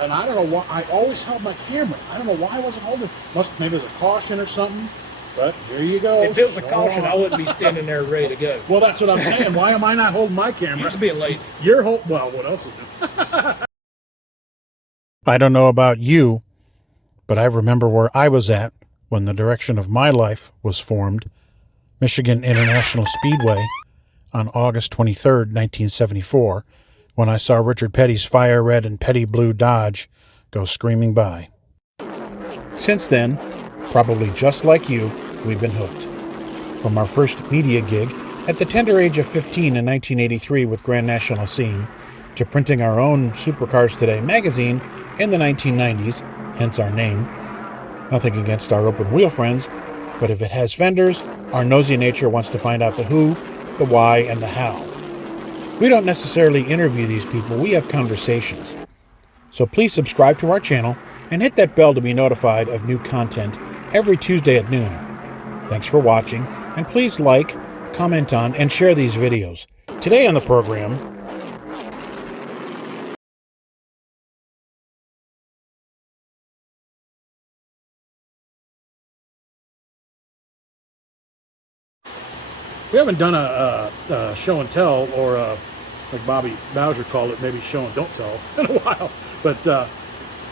And I don't know why, I always held my camera. I don't know why I wasn't holding. Maybe it was a caution or something. But here you go. If it was a caution, I wouldn't be standing there ready to go. Well, that's what I'm saying. Why am I not holding my camera? You're just being lazy. You're holding, well, what else is it? I don't know about you, but I remember where I was at when the direction of my life was formed, Michigan International Speedway, on August 23rd, 1974, when I saw Richard Petty's fire red and petty blue Dodge go screaming by. Since then, probably just like you, we've been hooked. From our first media gig at the tender age of 15 in 1983 with Grand National Scene, to printing our own Supercars Today magazine in the 1990s, hence our name. Nothing against our open wheel friends, but if it has fenders, our nosy nature wants to find out the who, the why, and the how. We don't necessarily interview these people, we have conversations. So please subscribe to our channel and hit that bell to be notified of new content every Tuesday at noon. Thanks for watching, and please like, comment on, and share these videos. Today on the program, We haven't done a show and tell, or like Bobby Bowser called it, maybe show and don't tell in a while. But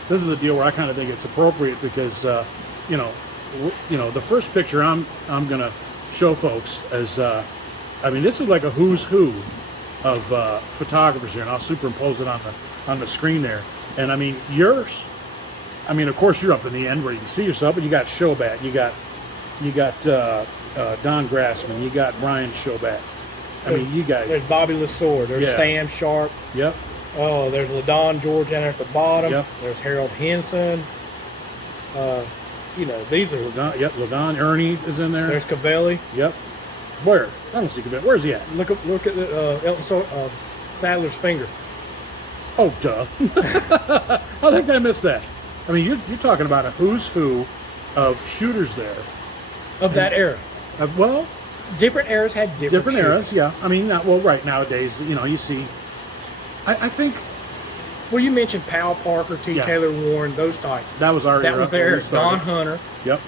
this is a deal where I kind of think it's appropriate because, you know, the first picture I'm gonna show folks is, I mean, this is like a who's who of photographers here, and I'll superimpose it on the screen there. And I mean, yours. I mean, of course, you're up in the end where you can see yourself, but you got Showbat, you got Don Grassman, you got Bryan Showbat. I mean, you guys. There's Bobby Lesor, there's Sam Sharp. Yep. Oh, there's LaDon George down there at the bottom. Yep. There's Harold Henson. You know, these are. LaDon Ernie is in there. There's Cavelli. Yep. Where? I don't see Cavelli. Where's he at? Look at Elton Sadler's finger. Oh, duh. How the heck did I miss that? I mean, you're talking about a who's who of shooters there. Of that era. Well, different eras had different eras, yeah. I mean, right nowadays, you know, you see, I think. Well, you mentioned Powell Parker, T. Taylor Warren, those types. That was our era. That was their era. Don Hunter. Yep.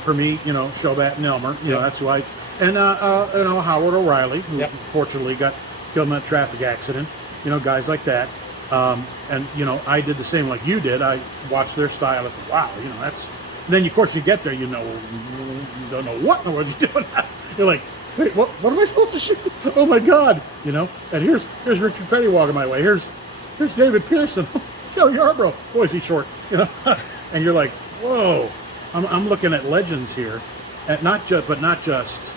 For me, you know, Showbat and Elmer, you know, that's who I, and you know, Howard O'Reilly, who fortunately got killed in that traffic accident. You know, guys like that. And you know, I did the same like you did. I watched their style. It's wow, you know, that's. And then of course you get there, you know, you don't know what in the world you're doing. You're like, wait, what am I supposed to shoot? Oh my God, you know. And here's Richard Petty walking my way. Here's David Pearson. Joe Yarborough. Boy, is he short, you know. And you're like, whoa. I'm looking at legends here, at not just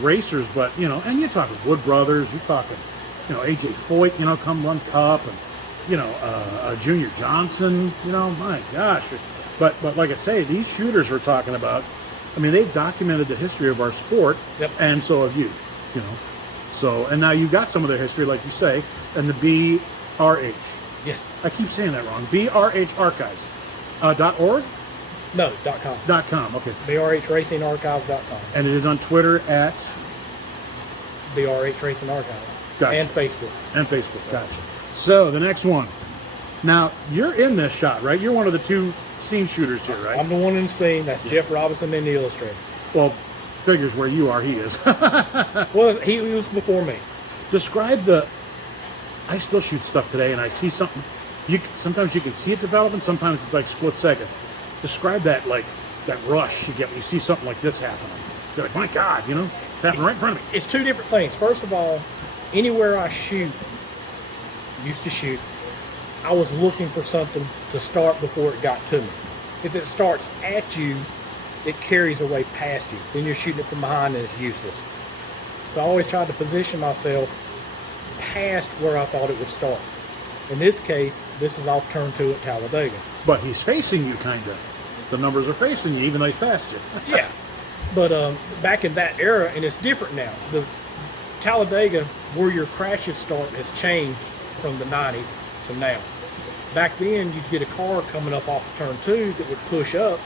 racers, but you know. And you're talking Wood Brothers. You're talking, you know, AJ Foyt. You know, come run Cup, and you know, Junior Johnson. You know, my gosh. But like I say, these shooters we're talking about, I mean, they've documented the history of our sport, and so have you know. So, and now you got some of their history, like you say, and the BRH. Yes. I keep saying that wrong. BRH Archives. .org? No, .com. .com, okay. BRHRacingArchives.com. And it is on Twitter at? BRH Racing Archives. Gotcha. And Facebook. Gotcha. So, the next one. Now, you're in this shot, right? You're one of the two scene shooters here, right? I'm the one in the scene. That's Jeff Robinson in the Illustrator. Well, figures where you are, he is. Well, he was before me. Describe I still shoot stuff today, and I see something. Sometimes you can see it developing. Sometimes it's like split second. Describe that, like that rush you get when you see something like this happening. You're like, my God, you know, it's happening right in front of me. It's two different things. First of all, anywhere I used to shoot, I was looking for something to start before it got to me. If it starts at you, it carries away past you. Then you're shooting it from behind and it's useless. So I always tried to position myself past where I thought it would start. In this case, this is off turn 2 at Talladega. But he's facing you, kind of. The numbers are facing you, even though he's past you. Yeah. But back in that era, and it's different now. The Talladega, where your crashes start, has changed from the 90s to now. Back then, you'd get a car coming up off of turn 2 that would push up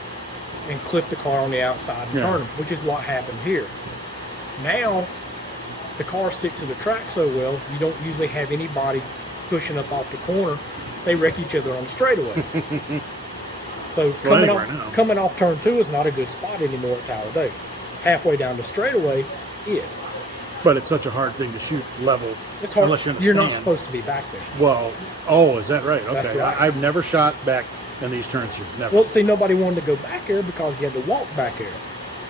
and clip the car on the outside and turn them, which is what happened here. Now, the cars stick to the track so well, you don't usually have anybody pushing up off the corner they wreck each other on the straightaway. So coming off turn 2 is not a good spot anymore at Talladega. Halfway down the straightaway is. But it's such a hard thing to shoot level. It's hard. Unless You're not supposed to be back there. Well, oh, is that right? Okay. That's right. I've never shot back in these turns here. Never. Well, see, nobody wanted to go back there because you had to walk back there.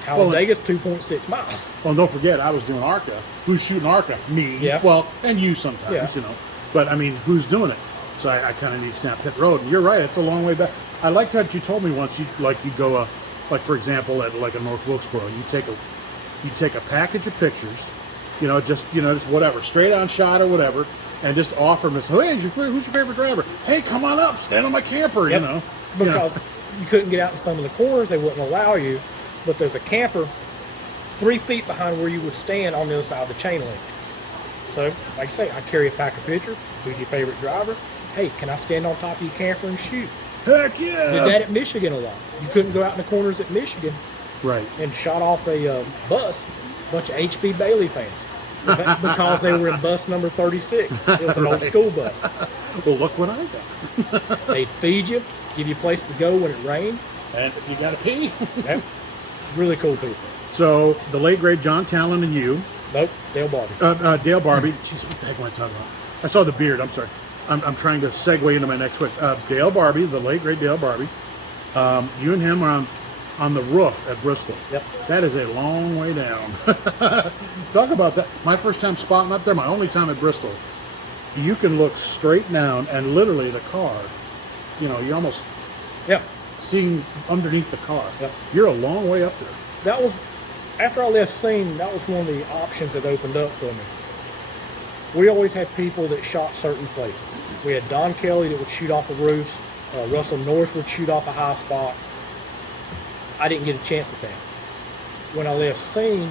Talladega's 2.6 miles. Well, don't forget, I was doing ARCA. Who's shooting ARCA? Me. Yeah. Well, and you sometimes, Yeah. you know. But, I mean, who's doing it? So I kind of need to snap pit road. And you're right, it's a long way back. I liked that you told me once, you go, like, for example, at like a North Wilkesboro, you take a package of pictures, just whatever, straight on shot or whatever, and just offer them, hey, who's your favorite driver? Hey, come on up, stand on my camper, Yep. Because you couldn't get out in some of the corners, they wouldn't allow you, but there's a camper 3 feet behind where you would stand on the other side of the chain link. So, like I say, I carry a pack of pictures. Who's your favorite driver? Hey, can I stand on top of your camper and shoot? Heck yeah! Did that at Michigan a lot. You couldn't go out in the corners at Michigan. Right. And shot off a bunch of H.B. Bailey fans. Because they were in bus number 36. It was an old school bus. Well, look what I got. They'd feed you, give you a place to go when it rained. And if you got to pee. Yep. Really cool people. So, the late, great John Talon and you. Nope, Dale Barbie. Dale Barbie. Jeez, what the heck am I talking about? I saw the beard. I'm sorry. I'm trying to segue into my next question. Dale Barbie, the late, great Dale Barbie. You and him are on the roof at Bristol. Yep. That is a long way down. Talk about that. My first time spotting up there, my only time at Bristol. You can look straight down and literally the car, you're almost seeing underneath the car. Yep. You're a long way up there. That was, after I left scene, that was one of the options that opened up for me. We always had people that shot certain places. We had Don Kelly that would shoot off a roof. Russell Norris would shoot off a high spot. I didn't get a chance at that. When I left scene,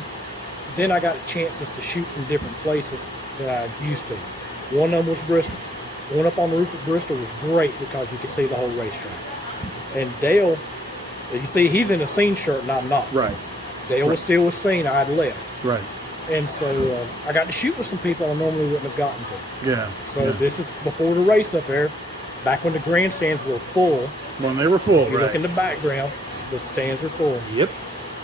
then I got chances to shoot from different places that I used to. One of them was Bristol. One up on the roof at Bristol was great because you could see the whole racetrack. And Dale, you see, he's in a scene shirt and I'm not. Right. Dale was still with scene. I had left. Right. And so I got to shoot with some people I normally wouldn't have gotten to. Yeah. So this is before the race up there, back when the grandstands were full. When they were full, You right. look in the background, the stands are full. Yep.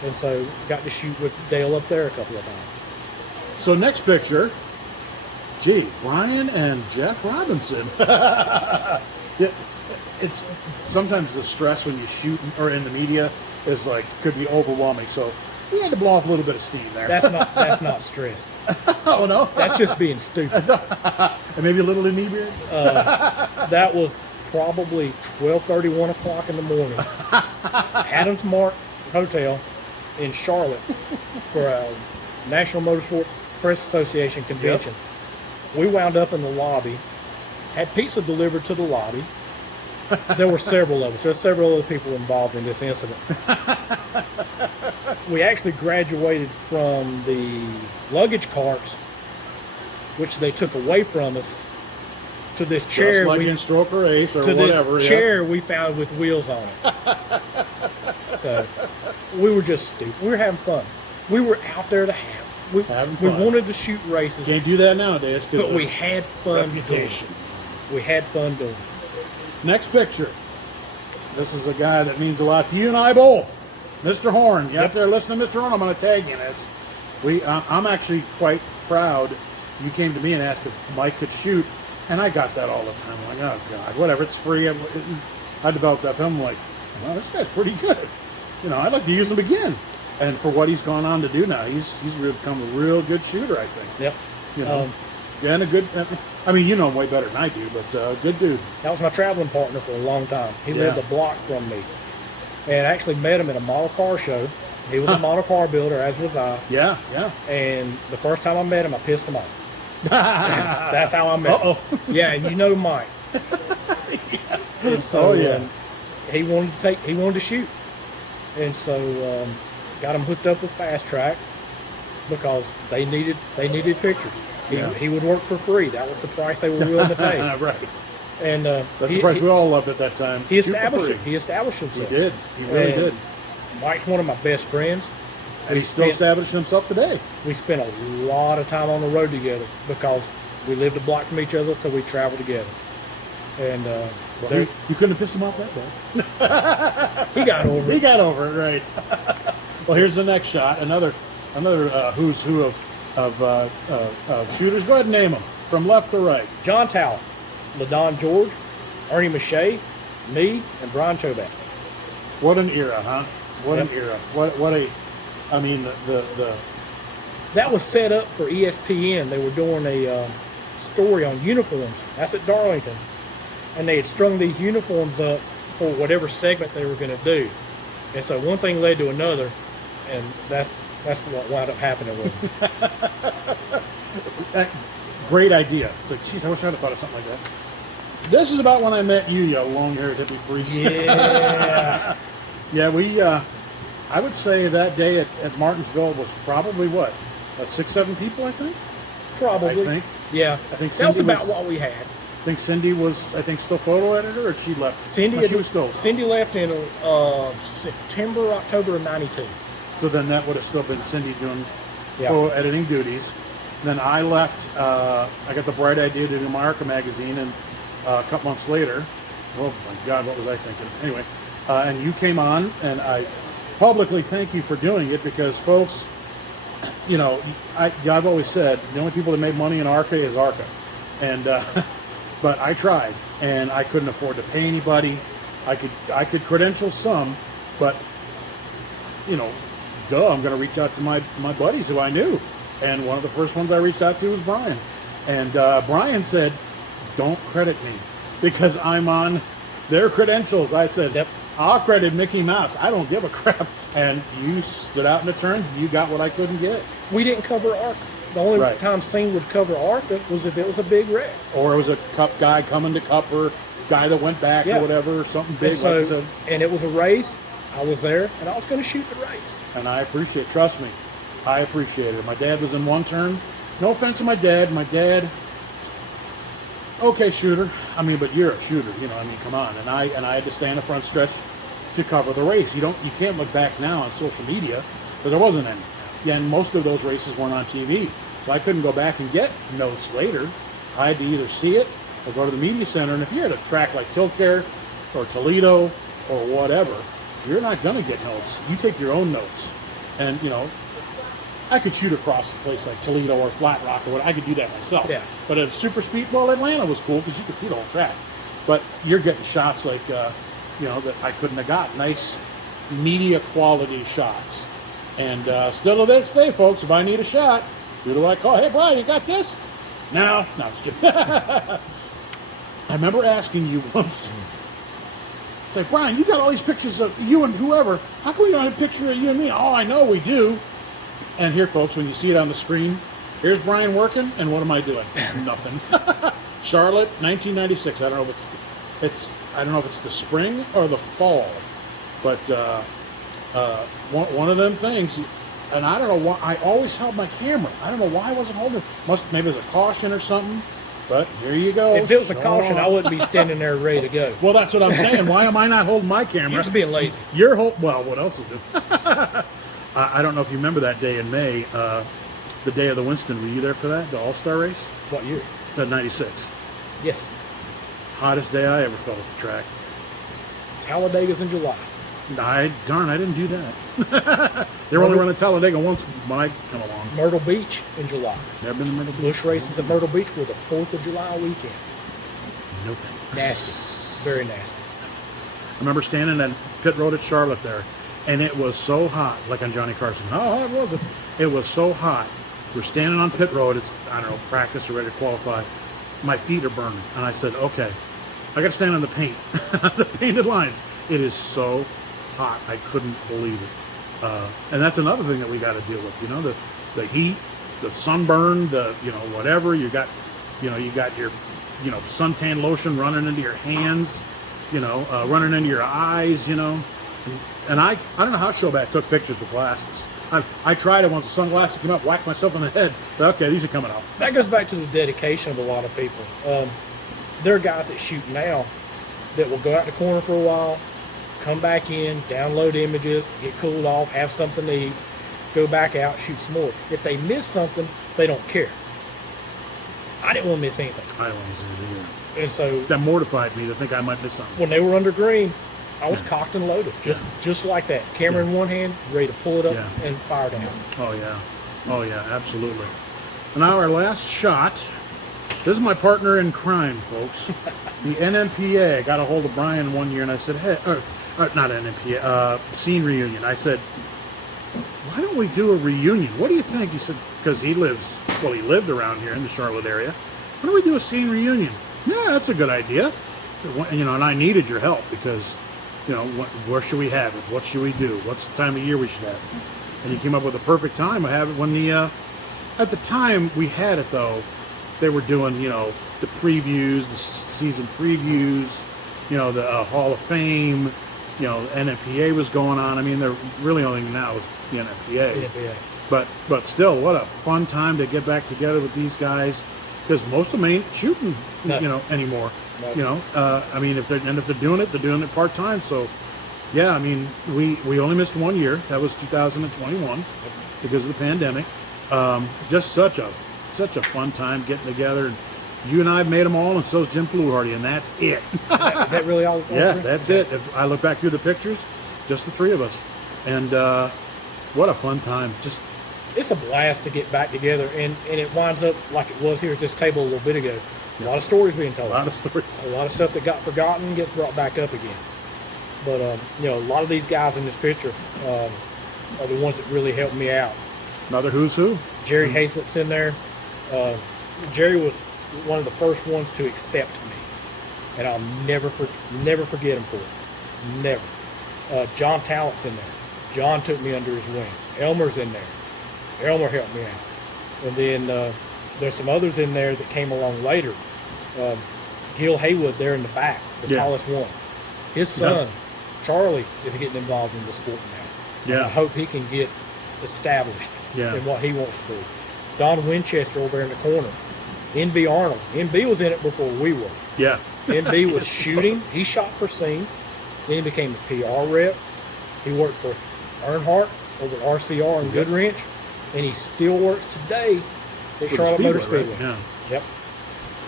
And so got to shoot with Dale up there a couple of times. So next picture, Bryan and Jeff Robinson. Yeah, it's sometimes the stress when you shoot or in the media is could be overwhelming. So we had to blow off a little bit of steam there. That's not stress. Oh no, That's just being stupid. and maybe a little inebriated. That was probably 12:30, 1 o'clock in the morning. Adams Mark Hotel in Charlotte for a National Motorsports Press Association convention. Yep. We wound up in the lobby, had pizza delivered to the lobby. There were several of us. There were several other people involved in this incident. We actually graduated from the luggage carts, which they took away from us, to this chair. Just like in Stroke or Ace or to whatever. This chair we found with wheels on it. So we were just stupid. We were having fun. We were out there to have. We wanted to shoot races. Can't do that nowadays. But we had fun doing it. We had fun doing it. Next picture. This is a guy that means a lot to you and I both. Mr. Horn. You out there listening to Mr. Horn? I'm going to tag you in this. I'm actually quite proud. You came to me and asked if Mike could shoot, and I got that all the time. I'm like, oh, God, whatever. It's free. I developed that film. I'm like, well, this guy's pretty good. I'd like to use him again. And for what he's gone on to do now, he's become a real good shooter, I think. Yep. And a good, I mean, you know him way better than I do, but good dude. That was my traveling partner for a long time. He lived a block from me. And I actually met him at a model car show. He was a model car builder, as was I. Yeah. And the first time I met him, I pissed him off. That's how I met him. Yeah, and you know Mike. And so he wanted to shoot. And so got him hooked up with Fast Track because they needed pictures. He would work for free. That was the price they were willing to pay. Right. And that's the price we all loved at that time. He established it. He established himself. He did. He really did. Mike's one of my best friends. And he's still establishing himself today. We spent a lot of time on the road together because we lived a block from each other, so we traveled together. And Well, you couldn't have pissed him off that bad. he got over He it. got over it, right? Well, here's the next shot. Another who's who of shooters. Go ahead and name them from left to right. John Towle, LaDon George, Ernie Mache, me, and Bryan Chobat. What an era, huh? What Yep. an era. What a. I mean, the That was set up for ESPN. They were doing a story on uniforms. That's at Darlington. And they had strung these uniforms up for whatever segment they were going to do. And so one thing led to another, and that's what wound up happening with them. great idea. It's like, geez, I wish I'd have thought of something like that. This is about when I met you, you long-haired hippie freak. Yeah. Yeah, we. I would say that day at Martinsville was probably what, about 6-7 people, I think. Probably. I think. Yeah. I think that was Cindy about what we had. I think Cindy was, I think, still photo editor, or she left. Cindy, No, she was still. Cindy left in September, October of '92. So then that would have still been Cindy doing Yeah. photo editing duties. Then I left. I got the bright idea to do my ARCA magazine, and a couple months later, oh my God, what was I thinking? Anyway, and you came on, and I publicly thank you for doing it, because folks, you know, I've always said the only people that make money in ARCA is ARCA, and but I tried, and I couldn't afford to pay anybody. I could credential some, but you know, I'm going to reach out to my buddies who I knew, and one of the first ones I reached out to was Bryan, and Bryan said, "Don't credit me because I'm on their credentials." I said, Yep. "I'll credit Mickey Mouse. I don't give a crap." And you stood out in the turns. You got what I couldn't get. We didn't cover ARCA. The only Right. time Scene would cover ARCA was if it was a big wreck. Or it was a cup guy coming to cup, or guy that went back, Yeah. or whatever, something big. And, like I so, said. and it was a race. I was there, and I was going to shoot the race. And I appreciate, trust me, I appreciate it. My dad was in one turn. No offense to my dad. My dad, okay, shooter. I mean, but you're a shooter, you know. I mean, come on. And I had to stay in the front stretch to cover the race. You can't look back now on social media, because there wasn't any. Yeah, and most of those races weren't on TV, so I couldn't go back and get notes later. I had to either see it or go to the media center. And if you're at a track like Kildare or Toledo or whatever, you're not going to get notes. You take your own notes. And, you know, I could shoot across a place like Toledo or Flat Rock or what. I could do that myself. Yeah. But at Super Speed, well, Atlanta was cool because you could see the whole track. But you're getting shots like, you know, that I couldn't have got. Nice media quality shots. And still to this day, folks, if I need a shot, who do I call? Hey, Bryan, you got this? No, I'm just kidding. I remember asking you once. It's like, Bryan, you got all these pictures of you and whoever. How come we don't have a picture of you and me? Oh, I know we do. And here, folks, when you see it on the screen, here's Bryan working, and what am I doing? Nothing. Charlotte, 1996. I don't know if I don't know if it's the spring or the fall, but one of them things. And I don't know why I always held my camera. I don't know why I wasn't holding it. Maybe it was a caution or something. But here you go. If it was a Show caution, off. I wouldn't be standing there ready to go. Well, that's what I'm saying. Why am I not holding my You're camera? just being lazy. You're well, what else is it? I don't know if you remember that day in May, the day of the Winston. Were you there for that, the All-Star race? What year? That 96. Yes. Hottest day I ever felt at the track. Talladega's in July. I didn't do that. They were only running Talladega once when I come along. Myrtle Beach in July. Never been to Myrtle Beach. Bush races at Myrtle Beach were the 4th of July weekend. No thanks. Nasty. Very nasty. I remember standing at pit road at Charlotte there, and it was so hot, like on Johnny Carson. How hot was it? It was so hot. We're standing on pit road. It's, I don't know, practice or ready to qualify. My feet are burning. And I said, okay, I got to stand on the paint, the painted lines. It is so hot. I couldn't believe it. And that's another thing that we got to deal with, you know, the heat, the sunburn, whatever. You got your, suntan lotion running into your hands, running into your eyes, And I don't know how Showback took pictures with glasses. I tried it once the sunglasses came up, whacked myself on the head. But okay, these are coming off. That goes back to the dedication of a lot of people. There are guys that shoot now that will go out the corner for a while, come back in, download images, get cooled off, have something to eat, go back out, shoot some more. If they miss something, they don't care. I didn't want to miss anything. I don't want to do it either. And so that mortified me to think I might miss something. when they were under green, I was cocked and loaded, just like that. Camera in one hand, ready to pull it up and fire down. Oh yeah, absolutely. And now our last shot. This is my partner in crime, folks. The NMPA. I got a hold of Bryan one year, and I said, hey, not NMPA, scene reunion. I said, why don't we do a reunion? What do you think? He said, because he lived around here in the Charlotte area. Why don't we do a scene reunion? Yeah, that's a good idea. You know, and I needed your help because, you know, where should we have it? What should we do? What's the time of year we should have it? And he came up with a perfect time. I have it when at the time we had it though, they were doing, you know, the previews, the season previews, you know, the Hall of Fame, you know, NFPA was going on. I mean, they're really only now is the NFPA. But still, what a fun time to get back together with these guys because most of them ain't shooting, you know, anymore. No. You know, I mean, if they're doing it part time. So, yeah, I mean, we only missed 1 year. That was 2021 because of the pandemic. Just such a fun time getting together. And you and I have made them all, and so's Jim Fluharty, and that's it. Is that really all? Yeah, that's it. If I look back through the pictures, just the three of us, and what a fun time! It's a blast to get back together, and it winds up like it was here at this table a little bit ago. A lot of stories being told. A lot of stories. A lot of stuff that got forgotten gets brought back up again. But you know, a lot of these guys in this picture are the ones that really helped me out. Another who's who. Jerry Hayslip's in there. Jerry was one of the first ones to accept me, and I'll never forget him for it. Never. John Talent's in there. John took me under his wing. Elmer's in there. Elmer helped me out. And then there's some others in there that came along later. Gil Haywood there in the back, the tallest one. His son, Charlie, is getting involved in the sport now. Yeah. And I hope he can get established in what he wants to do. Don Winchester over there in the corner. NB Arnold. NB was in it before we were. Yeah. NB was shooting. He shot for scene. Then he became a PR rep. He worked for Earnhardt over at RCR in Goodwrench. And he still works today at Charlotte Motor Speedway. Right? Yeah.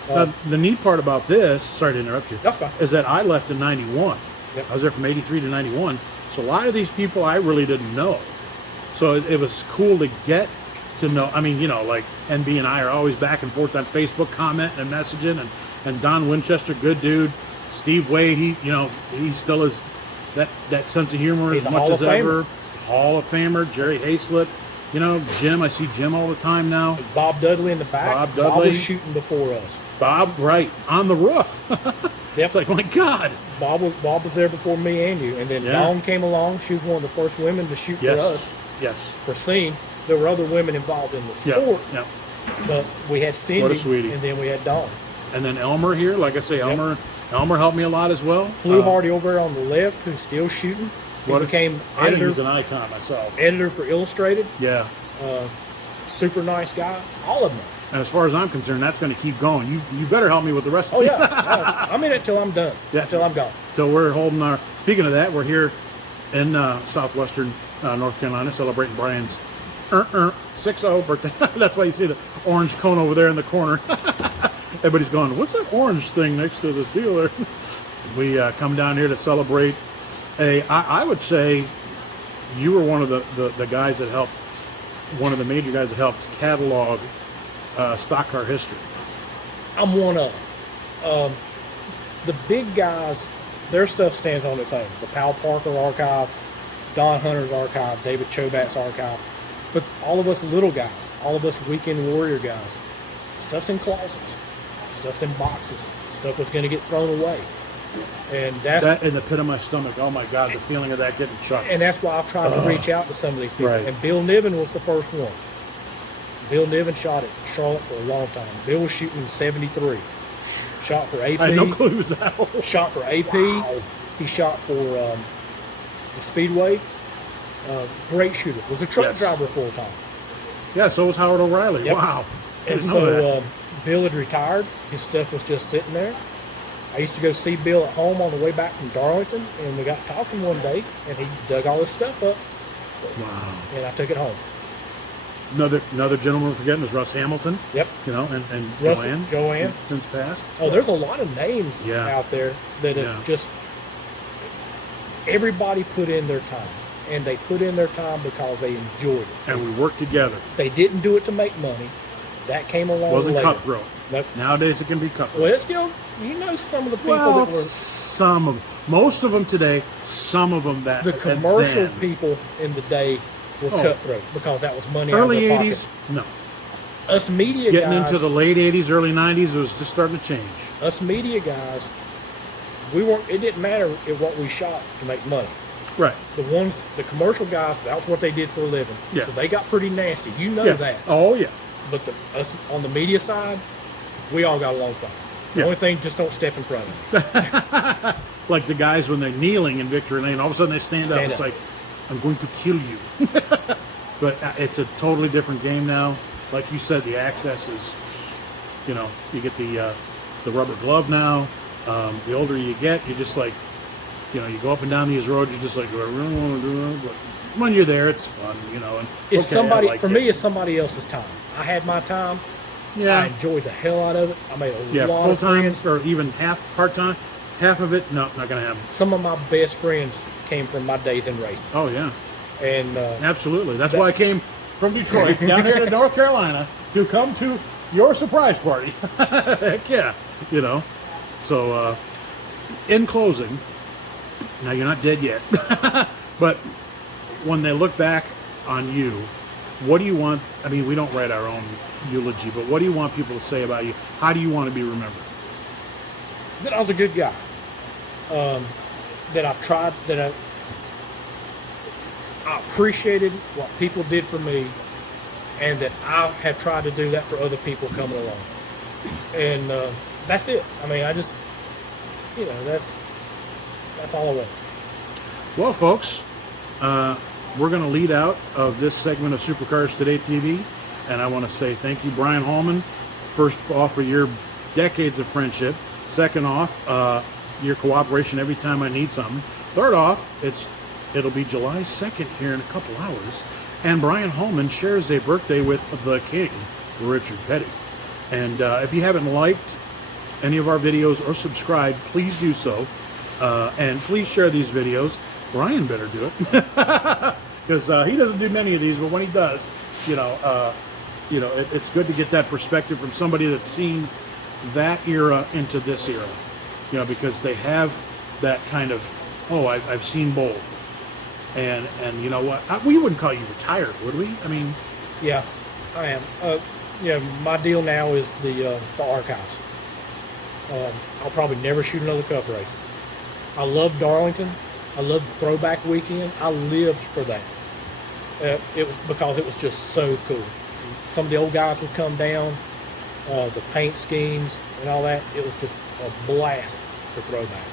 Yep. The neat part about this, sorry to interrupt you, That's fine. is that I left in 91. Yep. I was there from 83 to 91. So a lot of these people I really didn't know. So it was cool to get to know. I mean, you know, like NB and I are always back and forth on Facebook commenting and messaging. And Don Winchester, good dude. Steve Wade, he still is that sense of humor as much as ever. Hall of Famer. Jerry Hayslip. You know, Jim, I see Jim all the time now. Bob Dudley in the back. Bob Dudley. Bob was shooting before us. Bob, right, on the roof. It's like, my God. Bob was there before me and you. And then Dawn came along. She was one of the first women to shoot for us. Yes. For scene. There were other women involved in the sport. Yep. But we had Cindy. What a sweetie. And then we had Dawn. And then Elmer here. Like I say, Elmer helped me a lot as well. Fluharty over there on the left, who's still shooting. He became editor. He's an icon myself. Editor for Illustrated. Yeah. Super nice guy. All of them. And as far as I'm concerned, that's going to keep going. You better help me with the rest of these. I'm in it till I'm done. Yeah. Till I'm gone. So we're holding our. Speaking of that, we're here in southwestern North Carolina celebrating Bryan's 6-0 birthday. That's why you see the orange cone over there in the corner. Everybody's going, what's that orange thing next to this dealer? We come down here to celebrate I would say you were one of the guys that helped, one of the major guys that helped catalog stock car history. I'm one of the big guys. Their stuff stands on its own. The Powell Parker archive, Don Hunter's archive, David Chobat's archive. But all of us little guys, all of us weekend warrior guys, stuff's in closets, stuff's in boxes, stuff that's going to get thrown away. And that's in the pit of my stomach. Oh my God, the feeling of that getting chucked. And that's why I've tried to reach out to some of these people. Right. And Bill Niven was the first one. Bill Niven shot at Charlotte for a long time. Bill was shooting in 73. Shot for AP. I had no clue he was that old. Shot for AP. Wow. He shot for the Speedway. Great shooter. Was a truck driver for a time. Yeah, so was Howard O'Reilly. Yep. Wow. And so Bill had retired. His stuff was just sitting there. I used to go see Bill at home on the way back from Darlington, and we got talking one day, and he dug all his stuff up. Wow. And I took it home. Another gentleman we're forgetting is Russ Hamilton. Yep. You know, and Russ, Joanne. since passed. Oh, there's a lot of names Yeah. out there that have just everybody put in their time, and they put in their time because they enjoyed it. And we worked together. They didn't do it to make money. That came along Wasn't later. cutthroat. Nope. Nowadays it can be cutthroat. Well, it's still, some of the people Well, that were some of most of them today. Some of them that the commercial then. people in the day were Oh. cutthroat because that was money Early out of their '80s, no. pocket. Us media Getting guys, into the late '80s, early '90s, it was just starting to change. us media guys, we weren't. It didn't matter if what we shot to make money. Right. The commercial guys, that's what they did for a living. Yeah. So they got pretty nasty. You know Yeah. that. Oh yeah. But us on the media side, we all got along fine. The Yeah. only thing, just don't step in front of me. Like the guys when they're kneeling in Victory Lane, all of a sudden they stand up. Stand It's up. like, I'm going to kill you. But it's a totally different game now. Like you said, the access is, you get the rubber glove now. The older you get, you're just like, you go up and down these roads. You're just like, do I really want to do it? But when you're there, it's fun, And It's okay, I somebody like for it. me. It's somebody else's time. I had my time. Yeah. I enjoyed the hell out of it. I made a Yeah, lot full of time friends. or even part time, half of it. No, not gonna happen. Some of my best friends came from my days in racing, Oh yeah, and absolutely. That's why I came from Detroit down here to North Carolina to come to your surprise party. Heck yeah, So, in closing, now you're not dead yet, but when they look back on you, what do you want? I mean, we don't write our own eulogy, but what do you want people to say about you? How do you want to be remembered? that I was a good guy. That I've tried. That I appreciated what people did for me, and that I have tried to do that for other people coming along. And that's it. I mean, I just, that's all I want. Well, folks, we're going to lead out of this segment of Supercars Today TV, and I want to say thank you, Bryan Hallman, first off for your decades of friendship, second off, your cooperation every time I need something, third off, it'll be July 2nd here in a couple hours, and Bryan Hallman shares a birthday with the king, Richard Petty. And if you haven't liked any of our videos or subscribed, please do so. And please share these videos. Bryan better do it. Because he doesn't do many of these, but when he does, it's good to get that perspective from somebody that's seen that era into this era. Because they have that kind of, I've seen both. And you know what? We wouldn't call you retired, would we? I mean... Yeah, I am. My deal now is the archives. I'll probably never shoot another cup race. I love Darlington. I love Throwback Weekend. I lived for that. It was because it was just so cool. Some of the old guys would come down, the paint schemes and all that. It was just a blast for Throwback.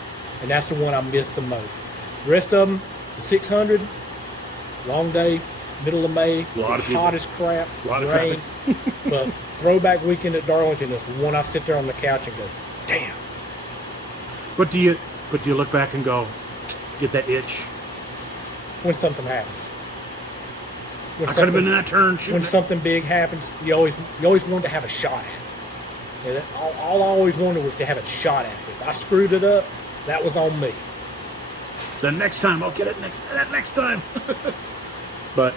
And that's the one I missed the most. The rest of them, the 600, long day, middle of May, hot as crap, rain. But Throwback Weekend at Darlington is the one I sit there on the couch and go, damn. But do you look back and go, get that itch? When something happens. When I could have been in that turn. When something big happens, you always want to have a shot at it. And all I always wanted was to have a shot at it. If I screwed it up, that was on me. The next time, I'll get it that next time. But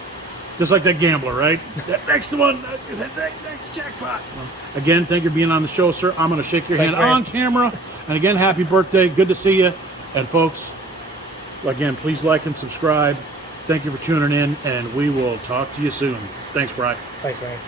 just like that gambler, right? That next one, that next jackpot. Well, again, thank you for being on the show, sir. I'm going to shake your Thanks, hand man. on camera. And again, happy birthday. Good to see you. And folks, again, please like and subscribe. Thank you for tuning in, and we will talk to you soon. Thanks, Bryan. Thanks, man.